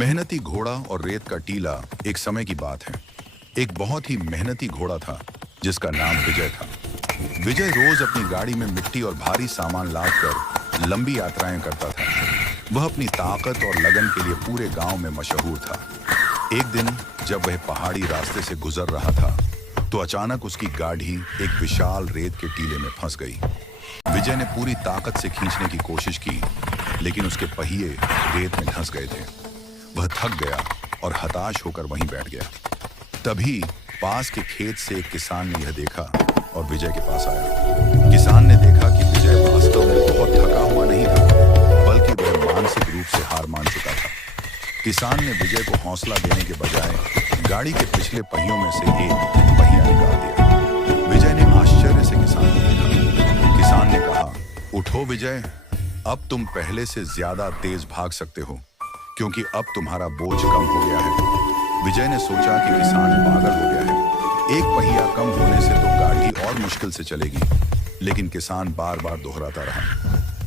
मेहनती घोड़ा और रेत का टीला। एक समय की बात है। एक बहुत ही मेहनती घोड़ा था जिसका नाम विजय था। विजय रोज अपनी गाड़ी में मिट्टी और भारी सामान लादकर लंबी यात्राएं करता था। वह अपनी ताकत और लगन के लिए पूरे गांव में मशहूर था। एक दिन जब वह पहाड़ी रास्ते से गुजर रहा था तो अचानक उसकी गाड़ी एक विशाल रेत के टीले में फंस गई। विजय ने पूरी ताकत से खींचने की कोशिश की, लेकिन उसके पहिए रेत में धंस गए थे। वह थक गया और हताश होकर वहीं बैठ गया। तभी पास के खेत से एक किसान ने यह देखा और विजय के पास आया। किसान ने देखा कि विजय वास्तव में बहुत थका हुआ नहीं था, बल्कि वह मानसिक रूप से हार मान चुका था। किसान ने विजय को हौसला देने के बजाय गाड़ी के पिछले पहियों में से एक पहिया निकाल दिया। विजय ने आश्चर्य से किसान को देखा। किसान ने कहा, उठो विजय, अब तुम पहले से ज्यादा तेज भाग सकते हो, क्योंकि अब तुम्हारा बोझ कम हो गया है। विजय ने सोचा कि किसान पागल हो गया है। एक पहिया कम होने से तो गाड़ी और मुश्किल से चलेगी, लेकिन किसान बार बार दोहराता रहा,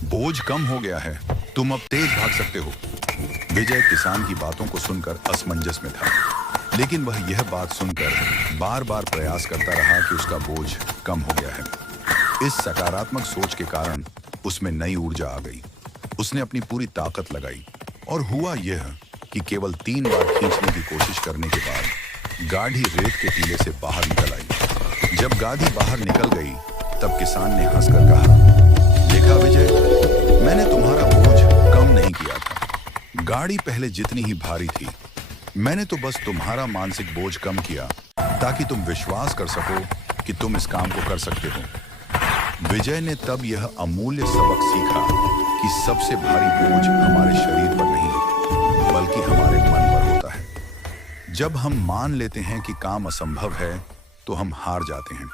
बोझ कम हो गया है, तुम अब तेज भाग सकते हो। विजय किसान की बातों को सुनकर असमंजस में था, लेकिन वह यह बात सुनकर बार बार प्रयास करता रहा कि उसका बोझ कम हो गया है। इस सकारात्मक सोच के कारण उसमें नई ऊर्जा आ गई। उसने अपनी पूरी ताकत लगाई और हुआ यह कि केवल 3 बार खींचने की कोशिश करने के बाद गाड़ी रेत के टीले से बाहर निकल आई। जब गाड़ी बाहर निकल गई तब किसान ने हंसकर कहा, देखा विजय, मैंने तुम्हारा बोझ कम नहीं किया था। गाड़ी पहले जितनी ही भारी थी, मैंने तो बस तुम्हारा मानसिक बोझ कम किया ताकि तुम विश्वास कर सको कि तुम इस काम को कर सकते हो। विजय ने तब यह अमूल्य सबक सीखा कि सबसे भारी बोझ हमारे शरीर पर नहीं, बल्कि हमारे मन पर होता है। जब हम मान लेते हैं कि काम असंभव है, तो हम हार जाते हैं।